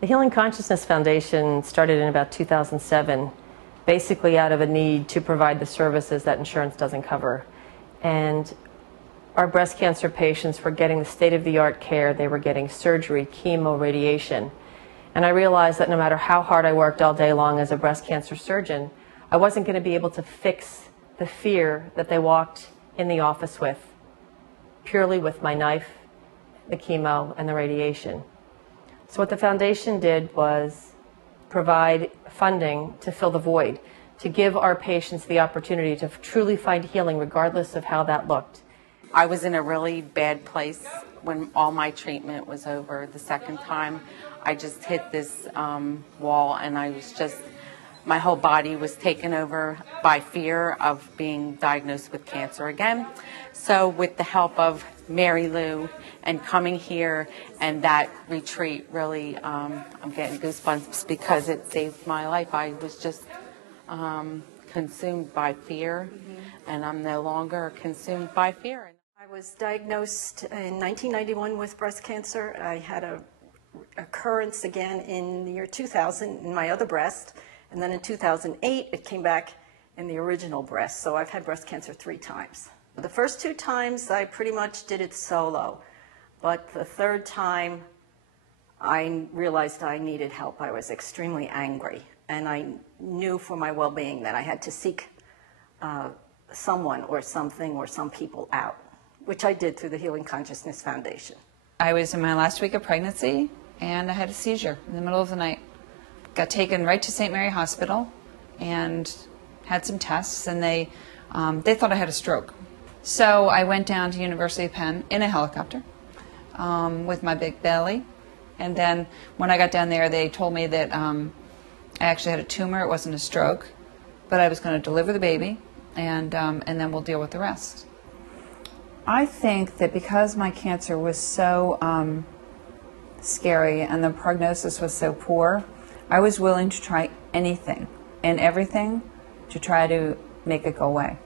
The Healing Consciousness Foundation started in about 2007, basically out of a need to provide the services that insurance doesn't cover. And our breast cancer patients were getting the state-of-the-art care. They were getting surgery, chemo, radiation. And I realized that no matter how hard I worked all day long as a breast cancer surgeon, I wasn't going to be able to fix the fear that they walked in the office with, purely with my knife, the chemo, and the radiation. So what the foundation did was provide funding to fill the void, to give our patients the opportunity to truly find healing regardless of how that looked. I was in a really bad place when all my treatment was over. The second time, I just hit this wall, and my whole body was taken over by fear of being diagnosed with cancer again. So with the help of Mary Lou and coming here and that retreat, really, I'm getting goosebumps because it saved my life. I was just consumed by fear, and I'm no longer consumed by fear. I was diagnosed in 1991 with breast cancer. I had a occurrence again in the year 2000 in my other breast, and then in 2008 it came back in the original breast. So I've had breast cancer 3 times. The first 2 times I pretty much did it solo, but the third time I realized I needed help. I was extremely angry, and I knew for my well-being that I had to seek someone or something or some people out, which I did through the Healing Consciousness Foundation. I was in my last week of pregnancy, and I had a seizure in the middle of the night. Got taken right to St. Mary Hospital and had some tests, and they thought I had a stroke. So I went down to University of Penn in a helicopter with my big belly, and then when I got down there, they told me that I actually had a tumor. It wasn't a stroke, but I was going to deliver the baby, and then we'll deal with the rest. I think that because my cancer was so scary and the prognosis was so poor, I was willing to try anything and everything to try to make it go away.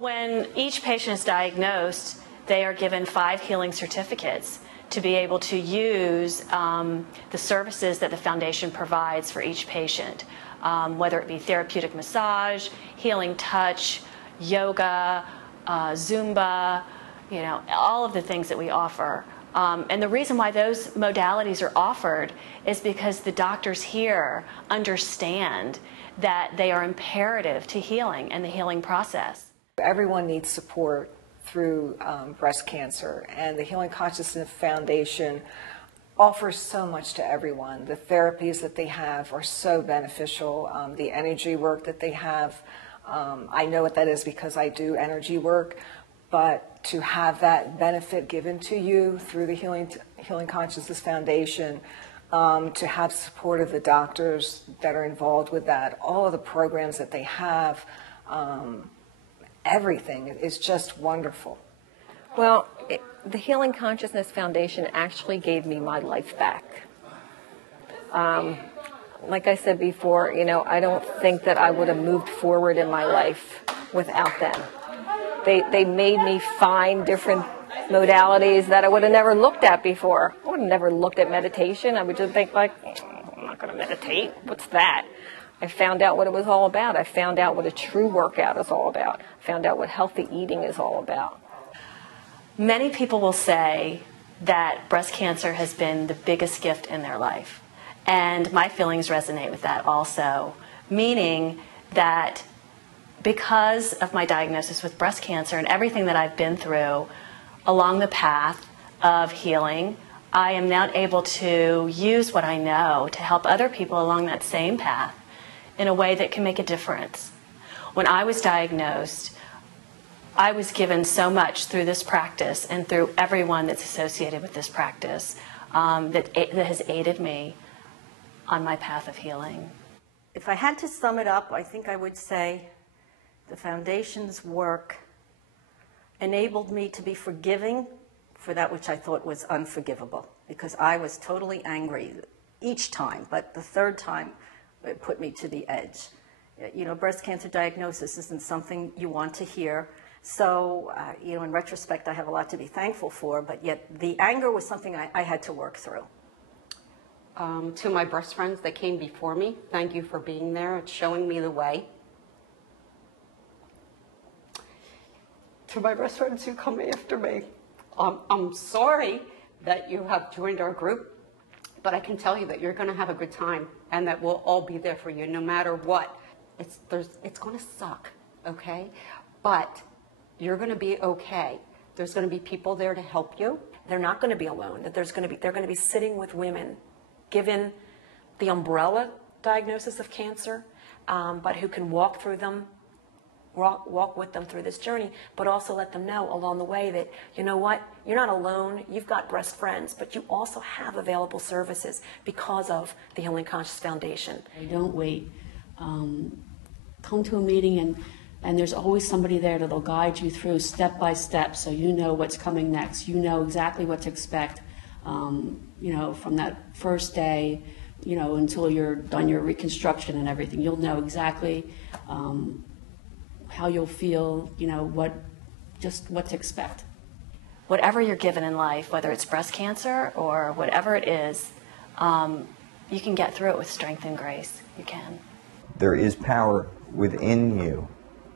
When each patient is diagnosed, they are given 5 healing certificates to be able to use the services that the foundation provides for each patient, whether it be therapeutic massage, healing touch, yoga, Zumba, all of the things that we offer. And the reason why those modalities are offered is because the doctors here understand that they are imperative to healing and the healing process. Everyone needs support through breast cancer, and the Healing Consciousness Foundation offers so much to everyone. The therapies that they have are so beneficial. The energy work that they have, I know what that is because I do energy work. But to have that benefit given to you through the Healing Consciousness Foundation, to have support of the doctors that are involved with that, all of the programs that they have, everything is just wonderful. Well, the Healing Consciousness Foundation actually gave me my life back. Like I said before, I don't think that I would have moved forward in my life without them. They made me find different modalities that I would have never looked at before. I would have never looked at meditation. I would just think like, I'm not going to meditate. What's that? I found out what it was all about. I found out what a true workout is all about. I found out what healthy eating is all about. Many people will say that breast cancer has been the biggest gift in their life. And my feelings resonate with that also, meaning that because of my diagnosis with breast cancer and everything that I've been through along the path of healing, I am now able to use what I know to help other people along that same path in a way that can make a difference. When I was diagnosed, I was given so much through this practice and through everyone that's associated with this practice that has aided me on my path of healing. If I had to sum it up, I think I would say the Foundation's work enabled me to be forgiving for that which I thought was unforgivable, because I was totally angry each time, but the third time it put me to the edge. Breast cancer diagnosis isn't something you want to hear. So, in retrospect, I have a lot to be thankful for, but yet the anger was something I had to work through. To my breast friends that came before me, thank you for being there. It's showing me the way. To my breast friends who come after me, I'm sorry that you have joined our group, but I can tell you that you're going to have a good time and that we'll all be there for you no matter what. It's going to suck, okay? But you're going to be okay. There's going to be people there to help you. They're not going to be alone, that they're going to be sitting with women given the umbrella diagnosis of cancer, but who can walk with them through this journey, but also let them know along the way that, you know what, you're not alone, you've got breast friends, but you also have available services because of the Healing Conscious Foundation. Don't wait. Come to a meeting and there's always somebody there that'll guide you through step by step so you know what's coming next. You know exactly what to expect, from that first day, until you're done your reconstruction and everything. You'll know exactly how you'll feel, what to expect. Whatever you're given in life, whether it's breast cancer or whatever it is, you can get through it with strength and grace. You can. There is power within you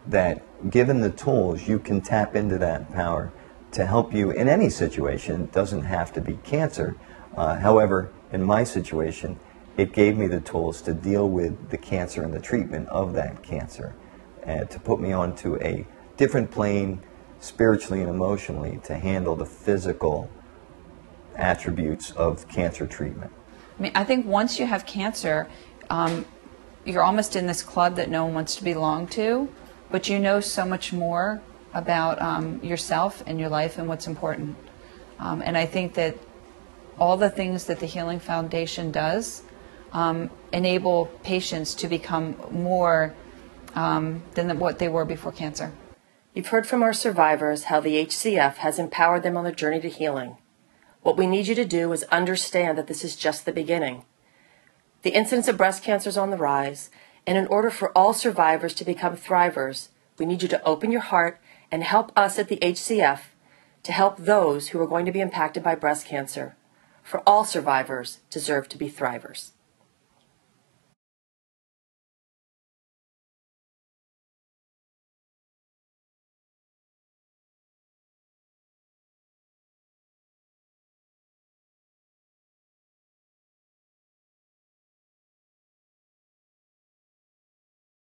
that, given the tools, you can tap into that power to help you in any situation. It doesn't have to be cancer. However, in my situation, it gave me the tools to deal with the cancer and the treatment of that cancer, and to put me onto a different plane spiritually and emotionally to handle the physical attributes of cancer treatment. I think once you have cancer, you're almost in this club that no one wants to belong to, but you know so much more about yourself and your life and what's important. And I think that all the things that the Healing Foundation does enable patients to become more than what they were before cancer. You've heard from our survivors how the HCF has empowered them on their journey to healing. What we need you to do is understand that this is just the beginning. The incidence of breast cancer is on the rise, and in order for all survivors to become thrivers, we need you to open your heart and help us at the HCF to help those who are going to be impacted by breast cancer. For all survivors deserve to be thrivers.